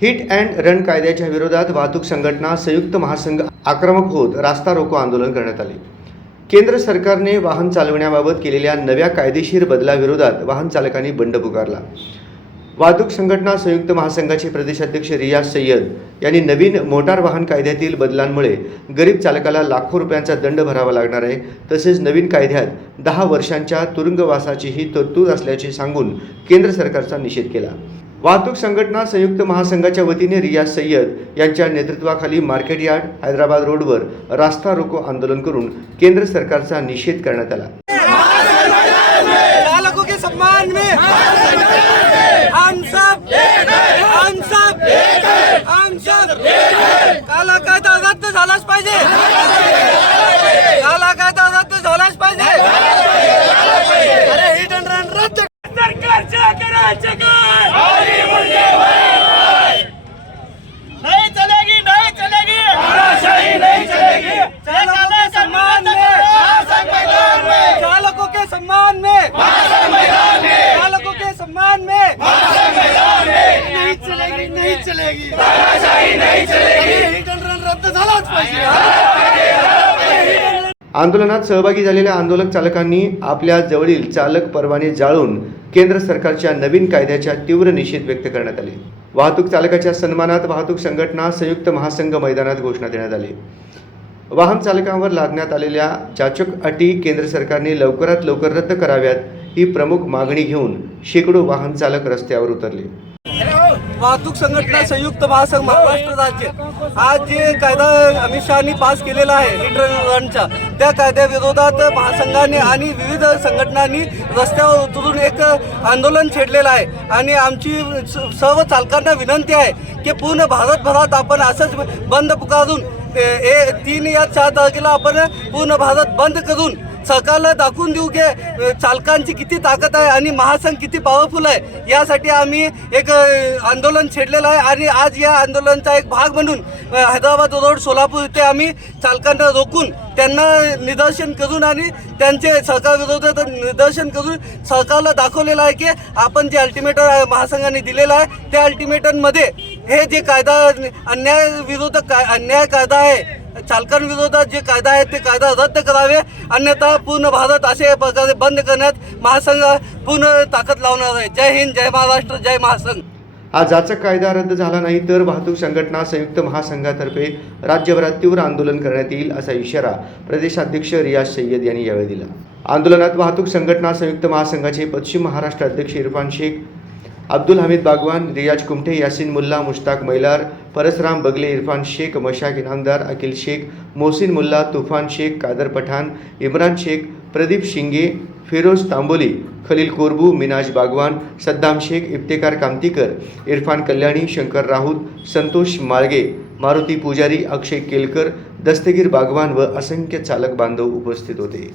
Hit and run कायद्याच्या विरोधात वाहतूक संघटना संयुक्त महासंघ आक्रमक होत रास्ता रोको आंदोलन करण्यात आले. केंद्र सरकारने वाहन चालवण्याबाबत केलेल्या नव्या कायदेशीर बदलाविरोधात वाहन चालकांनी बंड पुकारला. वाहतूक संघटना संयुक्त महासंघाचे प्रदेशाध्यक्ष रियाज सय्यद यांनी नवीन मोटार वाहन कायद्यातील बदलांमुळे गरीब चालकाला लाखो रुपयांचा दंड भरावा लागणार आहे. तसेच नवीन कायद्यात दहा वर्षांच्या तुरुंगवासाचीही तरतूद असल्याचे सांगून केंद्र सरकारचा निषेध केला. वाहतूक संघटना संयुक्त महासंघाच्या वतीने रियाज सय्यद यांच्या नेतृत्वाखाली मार्केट यार्ड हैदराबाद रोडवर रास्ता रोको आंदोलन करून केंद्र सरकारचा निषेध करण्यात आला. सम्मान में हम सब हम सब हम सब काला कायदा रद्द झालाच पाहिजे. काला कायदा रद्द झालाच पाहिजे अरे हिट अँड रन रद्द सरकारच्या करायचे काय नहीं चलेगी नहीं चलेगी नहीं चलेगी चालकों के सम्मान में चालकों के सम्मान में चालकों के सम्मान में नहीं चलेगी नहीं चलेगी। नहीं चलेगी। हिट अँड रन रद्द झालाच पाहिजे. आंदोलनात सहभागी झालेल्या आंदोलक चालकांनी आपल्या जवळील चालक परवाने जाळून केंद्र सरकारच्या नवीन कायद्याच्या तीव्र निषेध व्यक्त करण्यात आले. वाहतूक चालकाच्या सन्मानात वाहतूक संघटना संयुक्त महासंघ मैदानात घोषणा देण्यात आली. वाहन चालकांवर लादण्यात आलेल्या जाचक अटी केंद्र सरकारने लवकरात लवकर रद्द कराव्यात ही प्रमुख मागणी घेऊन शेकडो वाहन चालक रस्त्यावर उतरले. वाहतूक संघटना संयुक्त महासंघ महाराष्ट्र राज्य. आज जे कायदा अमित शहानी पास केलेला आहे हिट रनचा त्या कायद्याविरोधात महासंघाने आणि विविध संघटनांनी रस्त्यावर उतरून एक आंदोलन छेडलेलं आहे. आणि आमची स- सर्व चालकांना विनंती आहे की पूर्ण भारतभरात आपण असंच बंद पुकारून ए- तीन या चार तारखेला आपण पूर्ण भारत बंद करून सरकारला दाखवून देऊ की चालकांची किती ताकद आहे आणि महासंघ किती पॉवरफुल आहे यासाठी आम्ही एक आंदोलन छेडलेलं आहे. आणि आज या आंदोलनाचा एक भाग म्हणून हैदराबाद रोड सोलापूर इथे आम्ही चालकांना रोखून त्यांना निदर्शन करून आणि त्यांचे सरकारविरोधात निदर्शन करून सरकारला दाखवलेलं आहे की आपण जे अल्टिमेटम महासंघाने दिलेलं आहे त्या अल्टिमेटममध्ये हे जे कायदा अन्याय विरोध काय अन्याय कायदा आहे चालकांविरोधात जे कायदा आहे ते कायदा रद्द करावे. अन्यथा पूर्ण भारत असे प्रकारे बंद करण्यात महासंघ पूर्ण ताकद लावणार आहे. जय हिंद जय महाराष्ट्र जय महासंघ. आज जाचक कायदा रद्द झाला नाही तर वाहतूक संघटना संयुक्त महासंघातर्फे राज्यभरात तीव्र आंदोलन करण्यात येईल असा इशारा प्रदेशाध्यक्ष रियाज सय्यद यांनी यावेळी दिला. आंदोलनात वाहतूक संघटना संयुक्त महासंघाचे पश्चिम महाराष्ट्र अध्यक्ष इरफान शेख अब्दुल हमीद बागवान रियाज कुमठे यासिन मुल्ला मुश्ताक मैलार परसराम बगले इरफान शेख मशाक इनामदार अकिल शेख मोहसिन मुल्ला तुफान शेख कादर पठाण इम्रान शेख प्रदीप शिंगे फिरोज तांबोली खलील कोरबू मिनाज बागवान सद्दाम शेख इफ्तेकार कामतीकर इरफान कल्याणी शंकर राहुल संतोष माळगे मारुती पुजारी अक्षय केलकर दस्तगीर बागवान व असंख्य चालक बांधव उपस्थित होते.